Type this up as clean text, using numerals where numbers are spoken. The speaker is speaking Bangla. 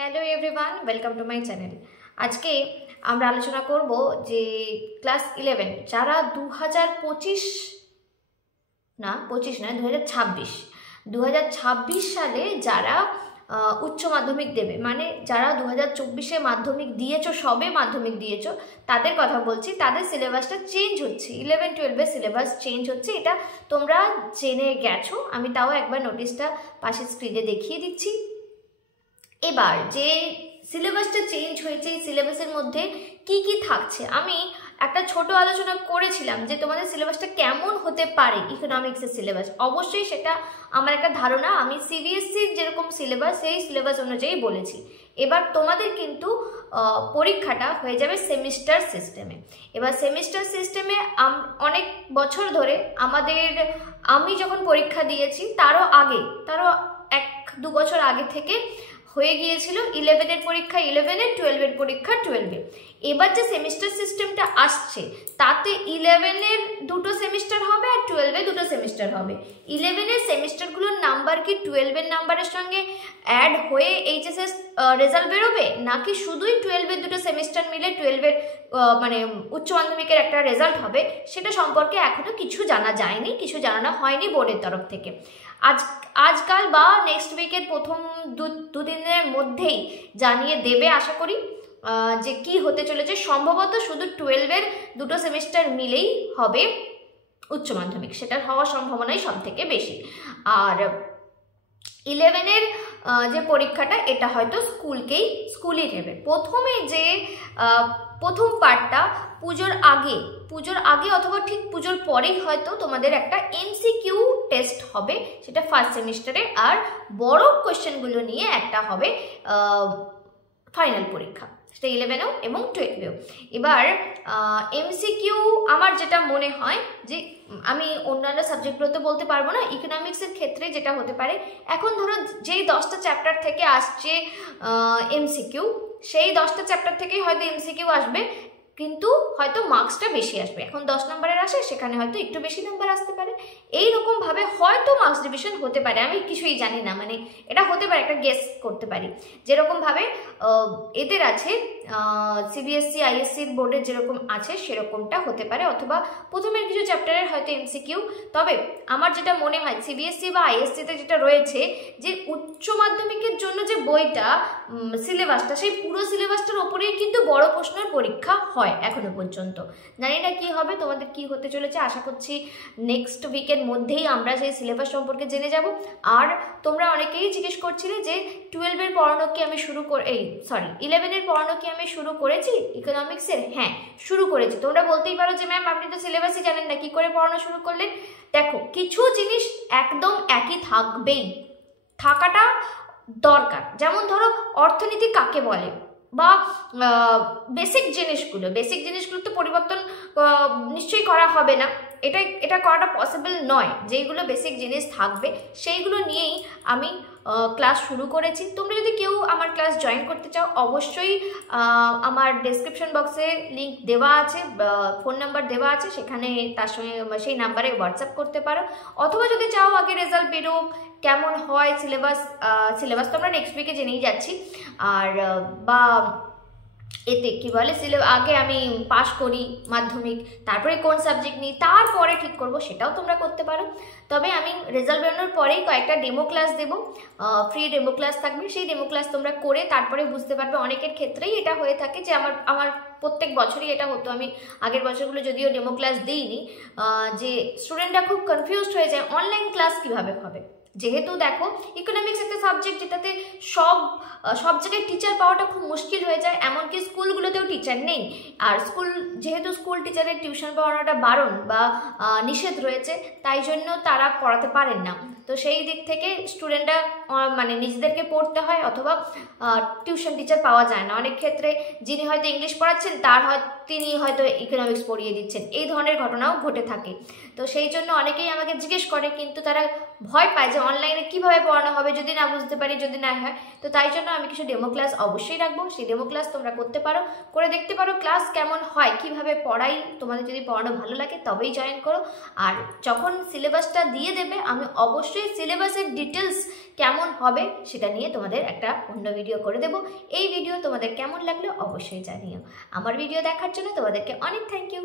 Hello everyone, welcome to my channel. আজকে আমরা আলোচনা করব যে ক্লাস 11 যারা 2025 না 25 নয় 2026 সালে যারা উচ্চ মাধ্যমিক দেবে, মানে যারা 2024-এ মাধ্যমিক দিয়েছো, সবে মাধ্যমিক দিয়েছো, তাদের কথা বলছি। তাদের সিলেবাসটা চেঞ্জ হচ্ছে, 11-12-এর সিলেবাস চেঞ্জ হচ্ছে, এটা তোমরা জেনে গেছো। আমি তাও একবার নোটিশটা পাশের স্ক্রিনে দেখিয়ে দিচ্ছি। এবার যে সিলেবাসটা চেঞ্জ হয়েছে, এই সিলেবাসের মধ্যে কি কি থাকছে আমি একটা ছোট আলোচনা করেছিলাম যে তোমাদের সিলেবাসটা কেমন হতে পারে। ইকোনমিক্সের সিলেবাস অবশ্যই সেটা আমার একটা ধারণা, আমি সিবিএসসির যেরকম সিলেবাস সেই সিলেবাস অনুযায়ী বলেছি। এবার তোমাদের কিন্তু পরীক্ষাটা হয়ে যাবে সেমিস্টার সিস্টেমে। এবার সেমিস্টার সিস্টেমে অনেক বছর ধরে আমি যখন পরীক্ষা দিয়েছি তারও 1-2 বছর আগে থেকে হয়ে গিয়েছিল 11-এর পরীক্ষা 11-এ, 12-এর পরীক্ষা 12-এ। এবার যে সেমিস্টার সিস্টেমটা আসছে তাতে 11-এর 2টো সেমিস্টার হবে আর 12-এ 2টো সেমিস্টার হবে। 11-এর সেমিস্টারগুলোর নাম্বার কি 12-এর নাম্বারের সঙ্গে অ্যাড হয়ে এইচএসএস রেজাল্ট বেরোবে, নাকি শুধুই 12-এর 2টো সেমিস্টার মিলে 12-এর মানে উচ্চ মাধ্যমিকের একটা রেজাল্ট হবে, সেটা সম্পর্কে এখনো কিছু জানা যায়নি, কিছু জানানো হয়নি বোর্ডের তরফ থেকে। আজকাল বা নেক্সট উইকের প্রথম দুদিনের মধ্যেই জানিয়ে দেবে আশা করি যে কি হতে চলেছে। সম্ভবত শুধু 12-এর 2টো সেমিস্টার মিলেই হবে উচ্চ মাধ্যমিক, সেটার হওয়ার সম্ভাবনাই সব থেকে বেশি। আর 11-এর যে পরীক্ষাটা এটা হয়তো স্কুলই নেবে। প্রথমে যে প্রথম পার্টটা পুজোর আগে অথবা ঠিক পুজোর পরেই হয়তো তোমাদের একটা এমসিকিউ টেস্ট হবে, সেটা ফার্স্ট সেমিস্টারে। আর বড় কোয়েশ্চেনগুলো নিয়ে একটা হবে ফাইনাল পরীক্ষা, সেটা 11-এও এবং 12-এও। এবার এমসিকিউ আমার যেটা মনে হয় যে আমি অন্যান্য সাবজেক্টগুলোতে বলতে পারবো না, ইকোনমিক্সের ক্ষেত্রে যেটা হতে পারে, এখন ধরো যেই 10টা চ্যাপ্টার থেকে আসছে এমসিকিউ, সেই 10টা চ্যাপ্টার থেকেই হয়তো এমসিকিউ আসবে, কিন্তু হয়তো মার্কসটা বেশি আসবে। এখন 10 নম্বরের আসে, সেখানে হয়তো একটু বেশি নাম্বার আসতে পারে। এইরকমভাবে হয়তো মার্কস ডিভিশন হতে পারে, আমি কিছুই জানি না, মানে এটা হতে পারে, একটা গেস করতে পারি। যেরকমভাবে এদের আছে সিবিএসসি আইএসসির বোর্ডের যেরকম আছে সেরকমটা হতে পারে, অথবা প্রথমের কিছু চ্যাপ্টারের হয়তো এমসিকিউ। তবে আমার যেটা মনে হয় সিবিএসসি বা আইএসসিতে যেটা রয়েছে, যে উচ্চ মাধ্যমিকের জন্য যে বইটা সিলেবাসটা, সেই পুরো সিলেবাসটার ওপরেই কিন্তু বড় প্রশ্নের পরীক্ষা হয় এখনো পর্যন্ত। জানি না কি হবে, তোমাদের কি হতে চলেছে, আশা করছি নেক্সট উইকের মধ্যেই আমরা সেই সিলেবাস সম্পর্কে জেনে যাব। আর তোমরা অনেকেই জিজ্ঞেস করছিলে যে 12-এর পড়ানো কি আমি 11-এর পড়ানো কি আমি শুরু করেছি ইকোনমিক্সের। হ্যাঁ, শুরু করেছি। তোমরা বলতেই পারো যে ম্যাম আপনি তো সিলেবাসই জানেন না, কি করে পড়ানো শুরু করলেন। দেখো, কিছু জিনিস একদম একই থাকাটা দরকার। যেমন ধরো অর্থনীতি কাকে বলে, বা বেসিক জিনিসগুলো তো পরিবর্তন নিশ্চয়ই করা হবে না, এটা করাটা পসিবল নয়। যেইগুলো বেসিক জিনিস থাকবে সেইগুলো নিয়েই আমি ক্লাস শুরু করেছি। তোমরা যদি কেউ আমার ক্লাস জয়েন করতে চাও, অবশ্যই আমার ডেসক্রিপশন বক্সে লিঙ্ক দেওয়া আছে, ফোন নাম্বার দেওয়া আছে, সেখানে তার সঙ্গে সেই নাম্বারে হোয়াটসঅ্যাপ করতে পারো। অথবা যদি চাও আগে রেজাল্ট বেরোক, কেমন হয় সিলেবাস তো আমরা নেক্সট উইকে জেনেই যাচ্ছি, আর বা এতে কি বলে আগে আমি পাস করি মাধ্যমিক, তারপরে কোন সাবজেক্ট নিই তারপরে ঠিক করব, সেটাও তোমরা করতে পারো। তবে আমি রেজাল্ট বেরোনোর পরেই কয়েকটা ডেমো ক্লাস দেবো, ফ্রি ডেমো ক্লাস থাকবে। সেই ডেমো ক্লাস তোমরা করে তারপরে বুঝতে পারবে। অনেকের ক্ষেত্রেই এটা হয়ে থাকে যে আমার প্রত্যেক বছরই এটা হতো, আমি আগের বছরগুলো যদিও ডেমো ক্লাস দিইনি, যে স্টুডেন্টরা খুব কনফিউজড হয়ে যায় অনলাইন ক্লাস কিভাবে হবে। যেহেতু দেখো ইকোনমিক্স একটা সাবজেক্ট যেটাতে সব জায়গায় টিচার পাওয়াটা খুব মুশকিল হয়ে যায়, এমনকি স্কুলগুলোতেও টিচার নেই। আর যেহেতু স্কুল টিচারের টিউশন পড়ানোটা বারণ বা নিষেধ রয়েছে, তাই জন্য তারা পড়াতে পারেন না। তো সেই দিক থেকে স্টুডেন্টরা মানে নিজেদেরকে পড়তে হয়, অথবা টিউশন টিচার পাওয়া যায় না। অনেক ক্ষেত্রে যিনি হয়তো ইংলিশ পড়াচ্ছেন তিনি হয়তো ইকোনমিক্স পড়িয়ে দিচ্ছেন, এই ধরনের ঘটনাও ঘটে থাকে। তো সেই জন্য অনেকেই আমাকে জিজ্ঞেস করে, কিন্তু তারা ভয় পায় যে অনলাইনে কিভাবে পড়ানো হবে, যদি না বুঝতে পারি, যদি না হয়। তো তাই জন্য আমি কিছু ডেমো ক্লাস অবশ্যই রাখবো, সেই ডেমো ক্লাস তোমরা করতে পারো, করে দেখতে পারো ক্লাস কেমন হয়, কিভাবে পড়াই। তোমাদের যদি পড়ানো ভালো লাগে তবেই জয়েন করো। আর যখন সিলেবাসটা দিয়ে দেবে, আমি অবশ্যই সিলেবাসের ডিটেলস কেমন হবে সেটা নিয়ে তোমাদের একটা অন্য ভিডিও করে দেবো। এই ভিডিও তোমাদের কেমন লাগলো অবশ্যই জানিও। আমার ভিডিও দেখার জন্য তোমাদেরকে অনেক থ্যাংক ইউ।